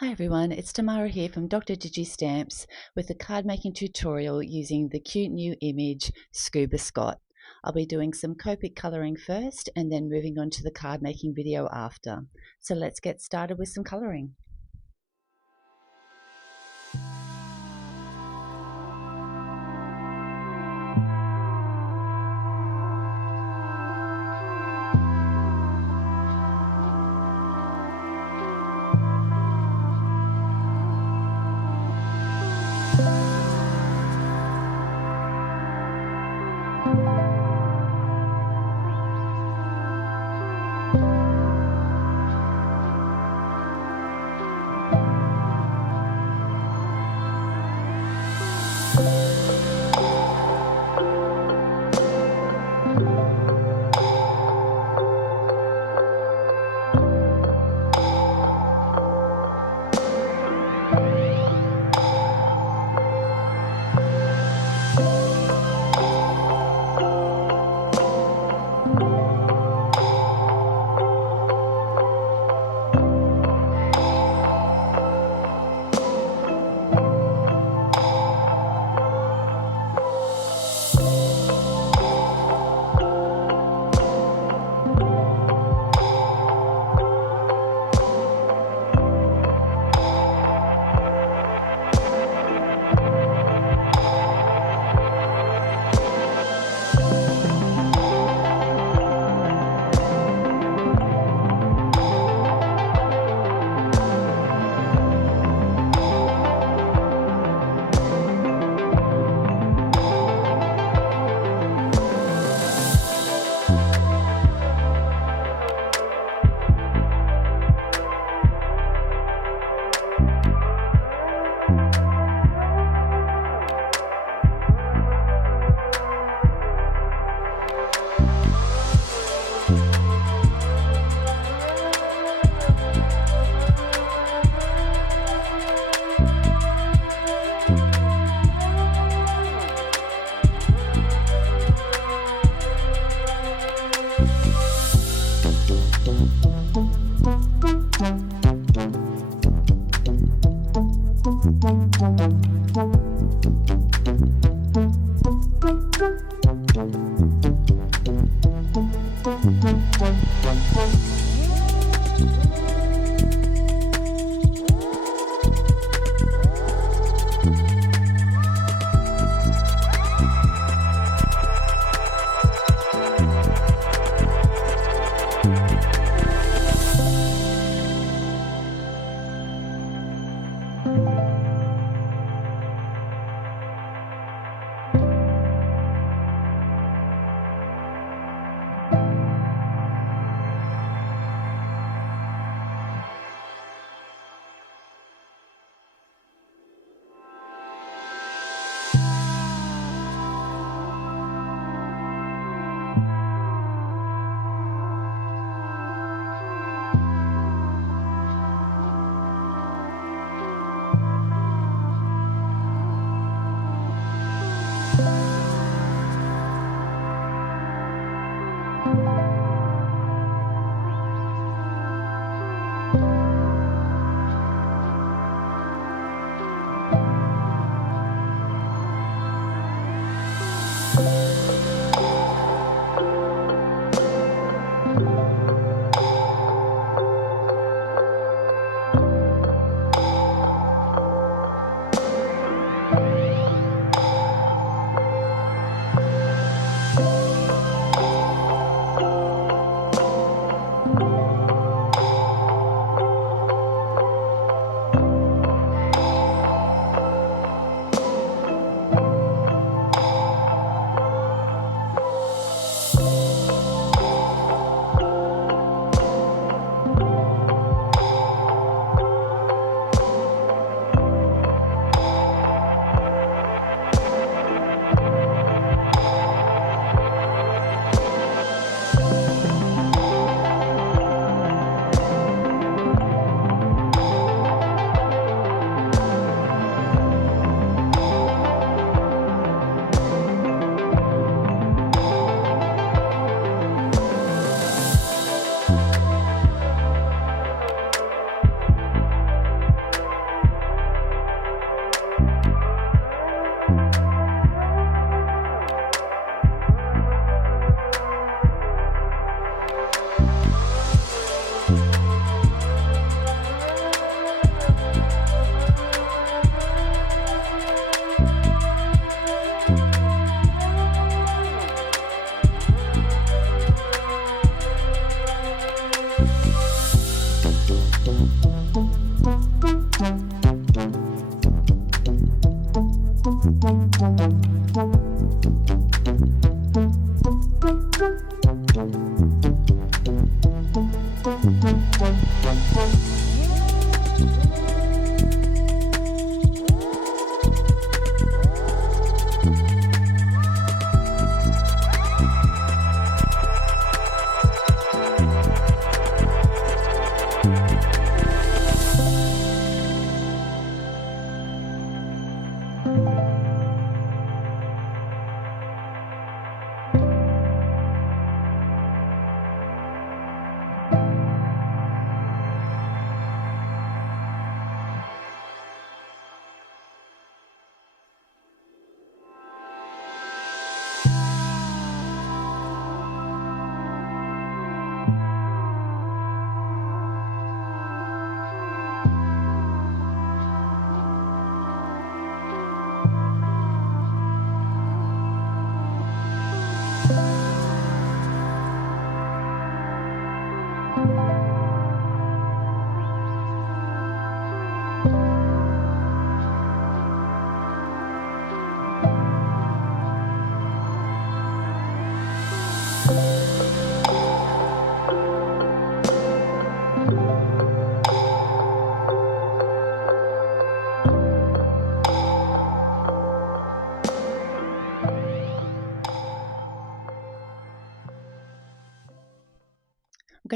Hi everyone, it's Tamara here from Dr. Digi Stamps with a card making tutorial using the cute new image Scuba Scott. I'll be doing some Copic Coloring first and then moving on to the card making video after. So let's get started with some coloring.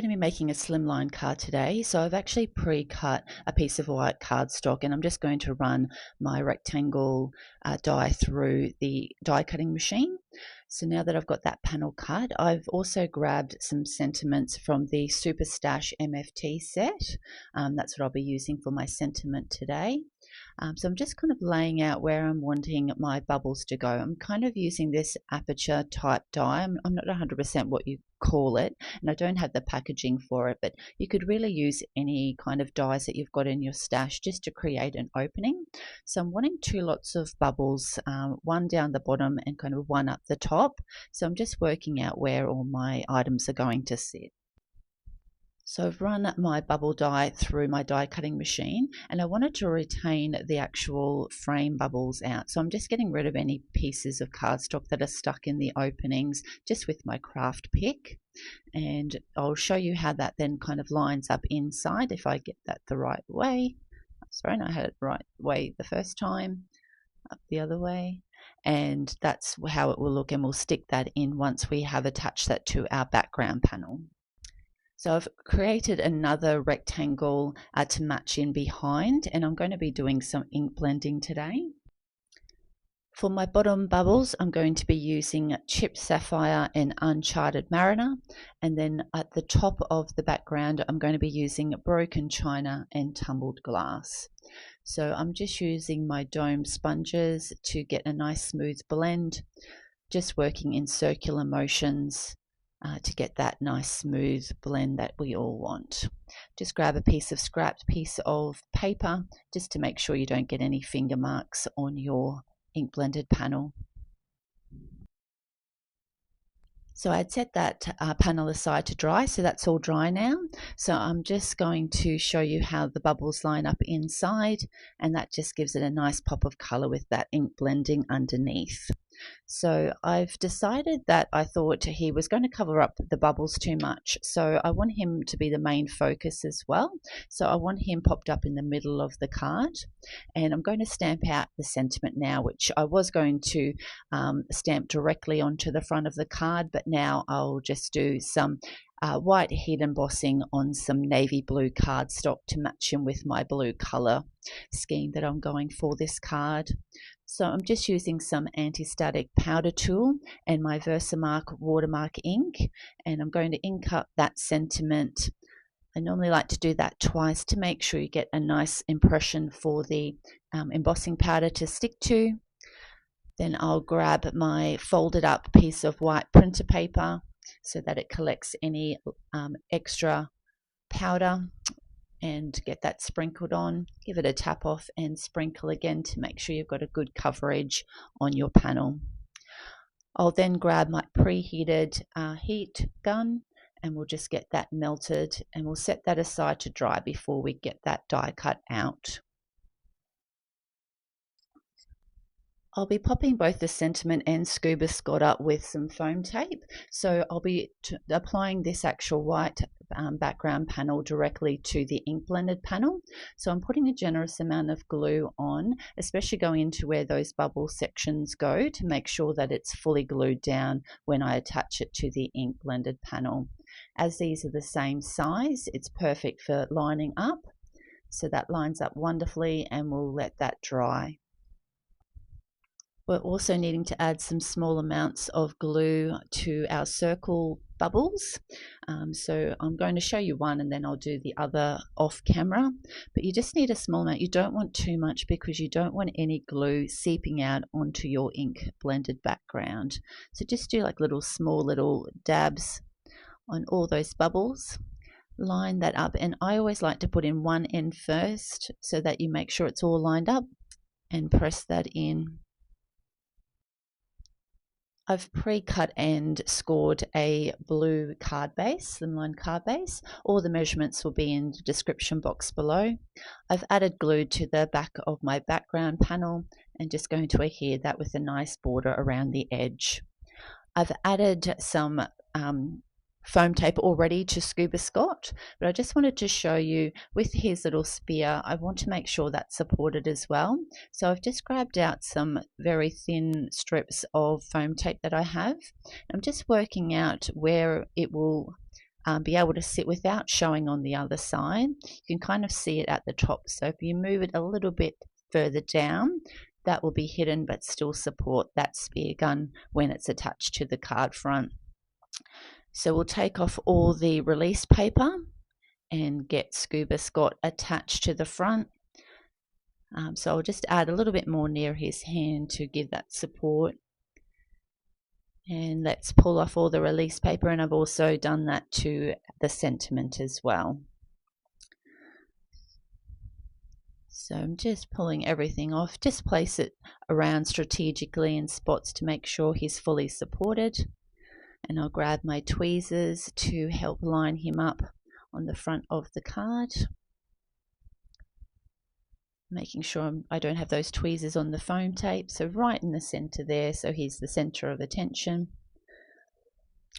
going to be making a slimline card today, so I've actually pre-cut a piece of white cardstock and I'm just going to run my rectangle die through the die cutting machine. So now that I've got that panel cut, I've also grabbed some sentiments from the Super Stache MFT set. That's what I'll be using for my sentiment today. So I'm just kind of laying out where I'm wanting my bubbles to go. I'm kind of using this Aperture type die. I'm not 100% what you call it, and I don't have the packaging for it, but you could really use any kind of dies that you've got in your stash just to create an opening. So I'm wanting 2 lots of bubbles, one down the bottom and kind of one up the top. So I'm just working out where all my items are going to sit. So I've run my bubble die through my die cutting machine and I wanted to retain the actual frame bubbles out. So I'm just getting rid of any pieces of cardstock that are stuck in the openings just with my craft pick. And I'll show you how that then kind of lines up inside if I get that the right way. Sorry, I had it the right way the first time, up the other way. And that's how it will look, and we'll stick that in once we have attached that to our background panel. So I've created another rectangle to match in behind, and I'm going to be doing some ink blending today. For my bottom bubbles, I'm going to be using Chipped Sapphire and Unchartered Mariner, and then at the top of the background I'm going to be using Broken China and Tumbled Glass. So I'm just using my dome sponges to get a nice smooth blend, just working in circular motions to get that nice smooth blend that we all want. Just grab a piece of scrapped piece of paper just to make sure you don't get any finger marks on your ink blended panel. So I'd set that panel aside to dry, so that's all dry now. So I'm just going to show you how the bubbles line up inside, and that just gives it a nice pop of color with that ink blending underneath. So I've decided that I thought he was going to cover up the bubbles too much, so I want him to be the main focus as well. So I want him popped up in the middle of the card, and I'm going to stamp out the sentiment now, which I was going to stamp directly onto the front of the card, but now I'll just do some white heat embossing on some navy blue cardstock to match in with my blue color scheme that I'm going for this card. So I'm just using some anti-static powder tool and my Versamark Watermark ink, and I'm going to ink up that sentiment. I normally like to do that twice to make sure you get a nice impression for the embossing powder to stick to. Then I'll grab my folded up piece of white printer paper so that it collects any extra powder, and get that sprinkled on. Give it a tap off and sprinkle again to make sure you've got a good coverage on your panel. I'll then grab my preheated heat gun and we'll just get that melted, and we'll set that aside to dry before we get that die cut out. I'll be popping both the sentiment and Scuba Scott up with some foam tape. So I'll be applying this actual white background panel directly to the ink blended panel. So I'm putting a generous amount of glue on, especially going into where those bubble sections go, to make sure that it's fully glued down when I attach it to the ink blended panel. As these are the same size, it's perfect for lining up. So that lines up wonderfully, and we'll let that dry. We're also needing to add some small amounts of glue to our circle bubbles. So I'm going to show you one and then I'll do the other off camera. But you just need a small amount. You don't want too much because you don't want any glue seeping out onto your ink blended background. So just do like small little dabs on all those bubbles. Line that up, and I always like to put in one end first so that you make sure it's all lined up, and press that in. I've pre-cut and scored a blue card base, Slimline card base. All the measurements will be in the description box below. I've added glue to the back of my background panel and just going to adhere that with a nice border around the edge. I've added some foam tape already to Scuba Scott, but I just wanted to show you with his little spear, I want to make sure that's supported as well. So I've just grabbed out some very thin strips of foam tape that I have. I'm just working out where it will be able to sit without showing on the other side. You can kind of see it at the top, so if you move it a little bit further down, that will be hidden but still support that spear gun when it's attached to the card front. So we'll take off all the release paper and get Scuba Scott attached to the front. So I'll just add a little bit more near his hand to give that support. And let's pull off all the release paper, and I've also done that to the sentiment as well. So I'm just pulling everything off. Just place it around strategically in spots to make sure he's fully supported. And I'll grab my tweezers to help line him up on the front of the card. Making sure I don't have those tweezers on the foam tape, so right in the center there, so he's the center of attention.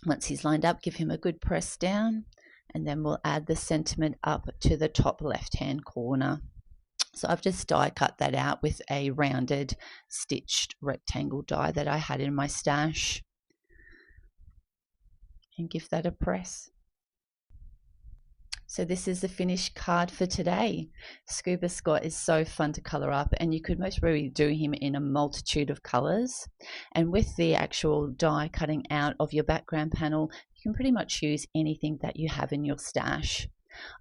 Once he's lined up, give him a good press down, and then we'll add the sentiment up to the top left hand corner. So I've just die cut that out with a rounded stitched rectangle die that I had in my stash, and give that a press. So this is the finished card for today. Scuba Scott is so fun to colour up, and you could most probably do him in a multitude of colours. And with the actual die cutting out of your background panel, you can pretty much use anything that you have in your stash.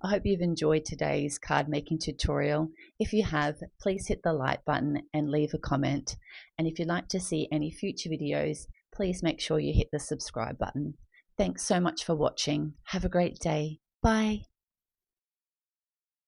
I hope you've enjoyed today's card making tutorial. If you have, please hit the like button and leave a comment. And if you'd like to see any future videos, please make sure you hit the subscribe button. Thanks so much for watching. Have a great day. Bye.